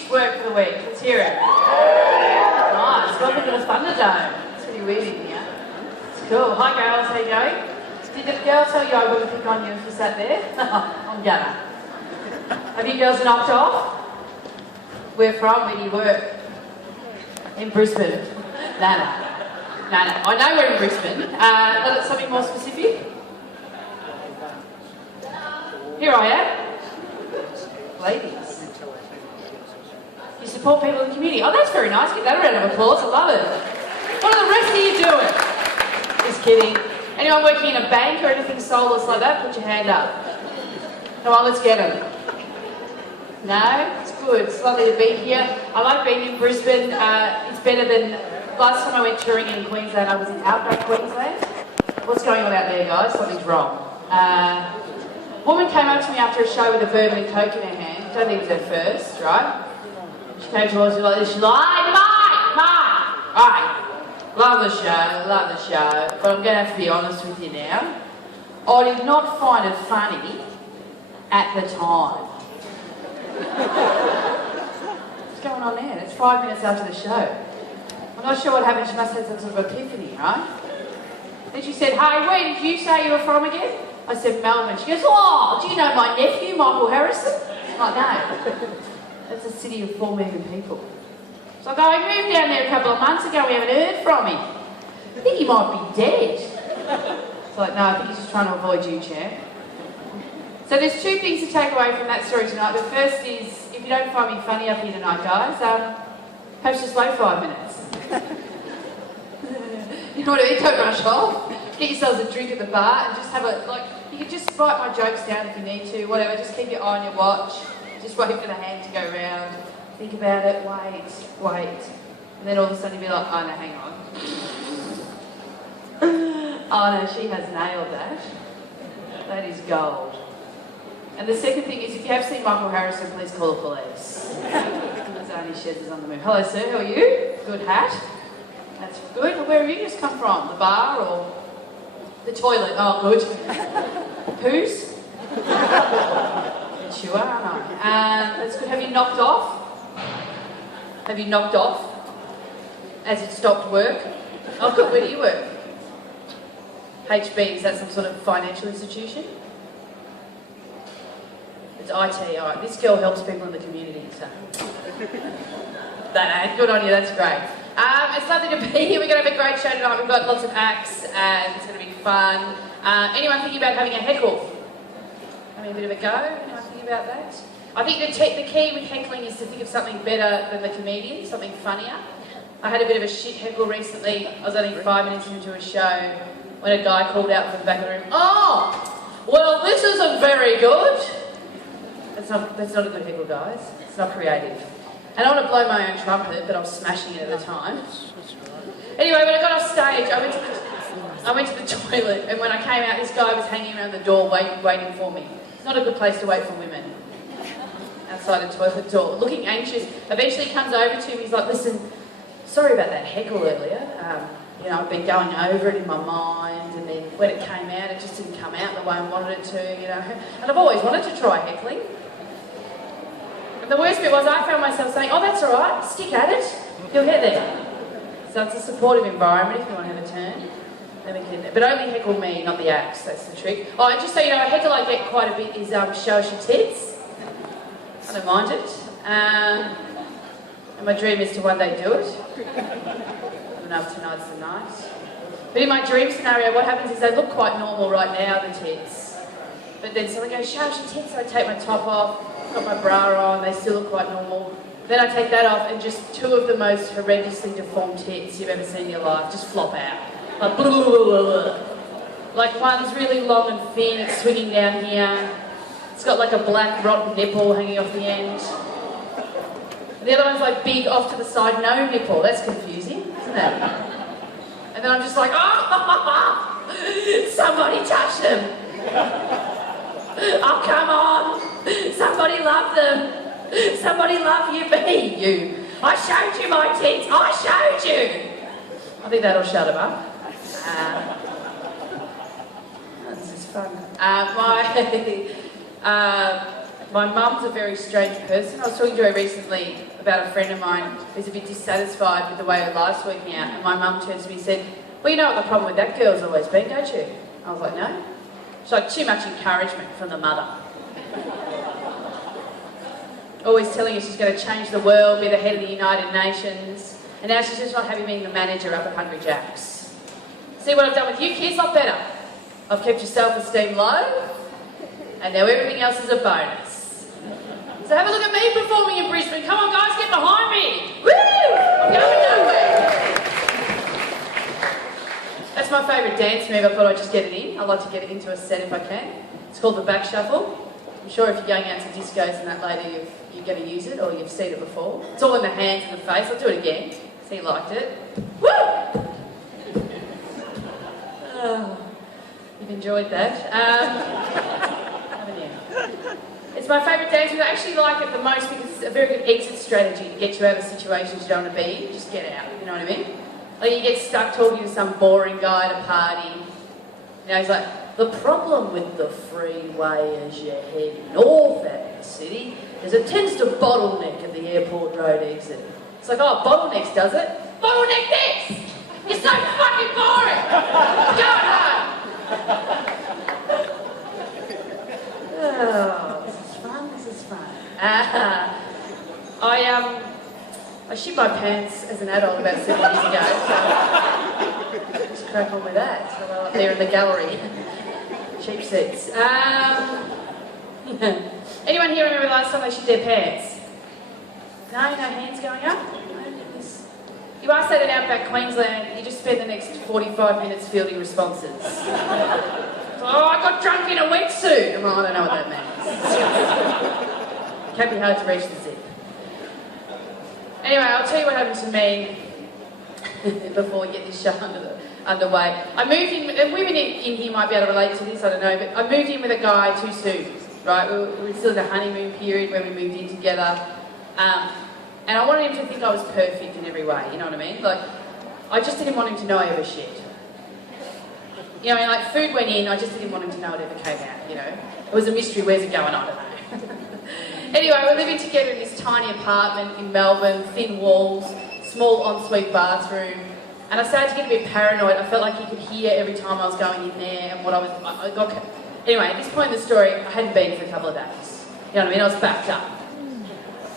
finished work for the week? Let's hear it. Nice. Welcome to the Thunderdome. It's pretty weird in here. It's cool. Hi, girls. How you going? Did the girl tell you I wouldn't pick on you if you sat there? I'm gonna. Have you girls knocked off? Where from? Where do you work? In Brisbane. No. I know we're in Brisbane. Something more specific? Here I am. Ladies. You support people in the community. Oh, that's very nice. Give that a round of applause. I love it. What are the rest of you doing? Just kidding. Anyone working in a bank or anything soulless like that? Put your hand up. Come on, let's get them. No? It's good. It's lovely to be here. I like being in Brisbane. It's better than... Last time I went touring in Queensland, I was in outback Queensland. What's going on out there, guys? Something's wrong. A woman came up to me after a show with a bourbon and coke in her hand. Don't think it was her first, right? She came towards me like this. She's like, "Hey, come on! Alright. Love the show. But I'm going to have to be honest with you now. I did not find it funny at the time." What's going on there? It's 5 minutes after the show. I'm not sure what happened. She must have had some sort of epiphany, right? Then she said, "Hey, where did you say you were from again?" I said, "Melbourne." She goes, "Oh, do you know my nephew, Michael Harrison?" I'm like, "No. That's a city of 4 million people." It's like, "Oh, he moved down there a couple of months ago. We haven't heard from him. I think he might be dead." It's like, "No, I think he's just trying to avoid you, champ." So there's two things to take away from that story tonight. The first is, if you don't find me funny up here tonight, guys, perhaps just wait 5 minutes. You know what I mean? Don't rush off. Get yourselves a drink at the bar and just have you can just write my jokes down if you need to, whatever. Just keep your eye on your watch. Just wait for the hand to go round. Think about it, wait. And then all of a sudden you'll be like, "Oh no, hang on." Oh no, she has nailed that. That is gold. And the second thing is, if you have seen Michael Harrison, please call the police. Zani Sheds is on the move. Hello sir, how are you? Good hat. That's good. Where have you just come from? The bar or the toilet? Oh, good. Poos? Sure, aren't I? That's good. Have you knocked off? As it stopped work? Oh, good. Where do you work? HB, is that some sort of financial institution? It's IT, alright. This girl helps people in the community, so. Good on you, that's great. It's lovely to be here. We're going to have a great show tonight. We've got lots of acts and it's going to be fun. Anyone thinking about having a heckle? Having a bit of a go? Anyone thinking about that? I think the key with heckling is to think of something better than the comedian, something funnier. I had a bit of a shit heckle recently. I was only 5 minutes into a show when a guy called out from the back of the room, "Oh, well, this isn't very good." That's not a good heckle, guys. It's not creative. And I want to blow my own trumpet, but I was smashing it at the time. Anyway, when I got off stage, I went to the toilet, and when I came out, this guy was hanging around the door waiting for me. It's not a good place to wait for women. Outside the toilet door, looking anxious. Eventually he comes over to me, he's like, "Listen, sorry about that heckle earlier. I've been going over it in my mind, and then when it came out, it just didn't come out the way I wanted it to, And I've always wanted to try heckling. The worst bit was I found myself saying, "Oh, that's all right, stick at it, you'll get there." So it's a supportive environment if you want to have a turn. But only heckle me, not the acts, that's the trick. Oh, and just so you know, a heckle I get quite a bit is show us your tits. I don't mind it. And my dream is to one day do it. I don't know if tonight's the night. But in my dream scenario, what happens is they look quite normal right now, the tits. But then someone goes, "Show us your tits," so I take my top off. Got my bra on, they still look quite normal. Then I take that off and just two of the most horrendously deformed tits you've ever seen in your life just flop out. Like, blah, blah, blah, blah, blah. Like one's really long and thin, it's swinging down here. It's got like a black rotten nipple hanging off the end. And the other one's like big off to the side, no nipple. That's confusing, isn't it? And then I'm just like, "Oh, somebody touch them. Oh, come on. Somebody love them. Somebody love you, be you. I showed you my tits. I showed you." I think that'll shut him up. This is fun. My mum's a very strange person. I was talking to her recently about a friend of mine who's a bit dissatisfied with the way her life's working out, and my mum turns to me and said, well, you know what the problem with that girl's always been, don't you? I was like, no. She's like, too much encouragement from the mother. Always telling her she's going to change the world, be the head of the United Nations, and now she's just not happy being the manager up at Hungry Jack's. See what I've done with you kids? Not better. I've kept your self-esteem low, and now everything else is a bonus. So have a look at me performing in Brisbane. Come on, guys, get behind me. Woo! I'm going nowhere. That's my favourite dance move. I thought I'd just get it in. I like to get it into a set if I can. It's called the back shuffle. I'm sure if you're going out to discos and that later, you're going to use it, or you've seen it before. It's all in the hands and the face. I'll do it again. See, you liked it. Woo! Oh, you've enjoyed that. Haven't you? It's my favourite dance move. I actually like it the most because it's a very good exit strategy to get you out of situations you don't want to be in. Just get out, you know what I mean? Like you get stuck talking to some boring guy at a party. You know, he's like, the problem with the freeway as you head north out of the city is it tends to bottleneck at the airport road exit. It's like, oh, bottlenecks does it? Bottleneck this! You're so fucking boring! Go home! Oh, this is fun. I shit my pants as an adult about 7 years ago, so just crack on with that. So I'm up there in the gallery. Cheap seats. Anyone here remember the last time they shit their pants? No hands going up? You ask that in outback Queensland, you just spend the next 45 minutes fielding responses. Oh, I got drunk in a wetsuit. Well, I don't know what that means. It can be hard to reach the zip. Anyway, I'll tell you what happened to me before we get this show underway. I moved in, and women in here might be able to relate to this, I don't know, but I moved in with a guy too soon, right? We were still in the honeymoon period when we moved in together. And I wanted him to think I was perfect in every way, you know what I mean? Like, I just didn't want him to know I ever shit. You know, I mean, like, food went in, I just didn't want him to know it ever came out, you know? It was a mystery, where's it going, I don't know. Anyway, we're living together in this tiny apartment in Melbourne, thin walls, small ensuite bathroom, and I started to get a bit paranoid. I felt like he could hear every time I was going in there and what I got... Anyway, at this point in the story, I hadn't been for a couple of days. You know what I mean? I was backed up.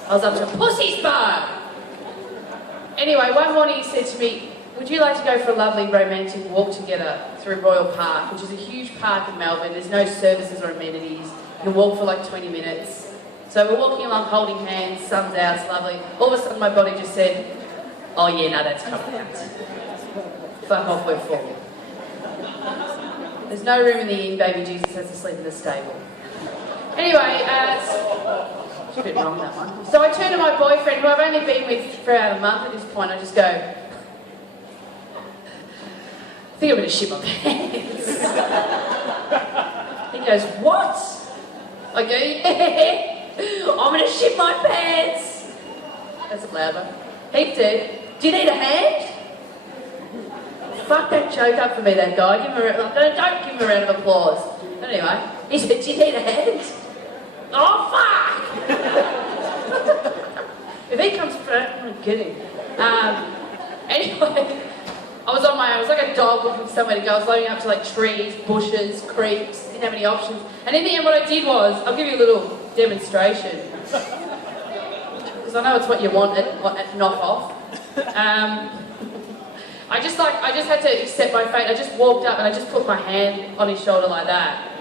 I was up to pussy's bar. Anyway, one morning he said to me, would you like to go for a lovely romantic walk together through Royal Park, which is a huge park in Melbourne. There's no services or amenities. You can walk for like 20 minutes. So we're walking along holding hands, sun's out, it's lovely. All of a sudden my body just said, oh yeah, no, that's coming out. Fuck off, we're full. There's no room in the inn, baby Jesus has to sleep in the stable. Anyway, it's a bit wrong, that one. So I turn to my boyfriend, who I've only been with for about a month at this point. I just go, I think I'm going to shit my pants. He goes, what? I go, yeah, I'm going to shit my pants. That's a loud one. He said, do you need a hand? Fuck that joke up for me, that guy. Give him don't give him a round of applause. But anyway, he said, do you need a hand? Oh, fuck! If he comes front, I'm going to get him. Anyway, I was on my own. I was like a dog looking for somewhere to go. I was loading up to like trees, bushes, creeks. Didn't have any options. And in the end, what I did was, I'll give you a little demonstration. Because I know it's what you want at knock-off. I just had to accept my fate. I just walked up and I just put my hand on his shoulder like that.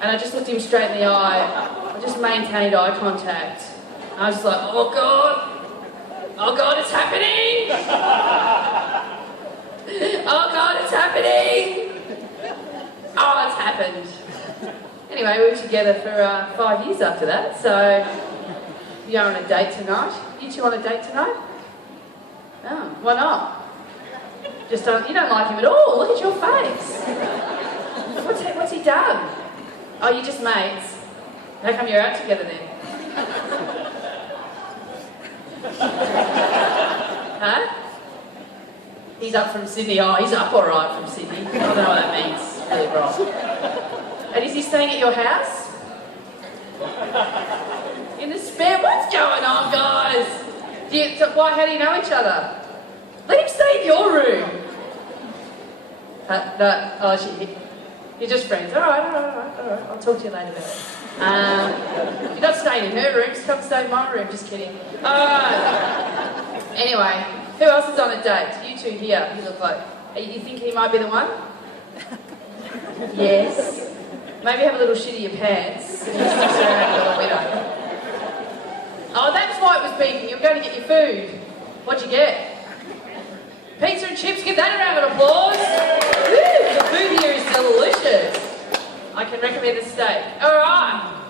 And I just looked him straight in the eye. I just maintained eye contact. And I was just like, oh God, it's happening! Oh God, it's happening! Oh, it's happened. Anyway, we were together for 5 years after that, so you're on a date tonight. You two on a date tonight? Oh, why not? You don't like him at all. Look at your face. What's he done? Oh, you're just mates. How come you're out together then? Huh? He's up from Sydney. Oh, he's up all right from Sydney. I don't know what that means. It's really wrong. And is he staying at your house? In the spare, what's going on, guys? How do you know each other? Let him stay in your room. You're just friends. All right. I'll talk to you later about it. You're not staying in her room, just come stay in my room. Just kidding. All right. Anyway, who else is on a date? You two here, you look like. You think he might be the one? Yes. Maybe have a little shit in your pants. And he sticks around for a widow. Oh, that's why it was beeping. You were going to get your food. What'd you get? Pizza and chips. Give that a round of applause. Woo, the food here is delicious. I can recommend the steak. All right.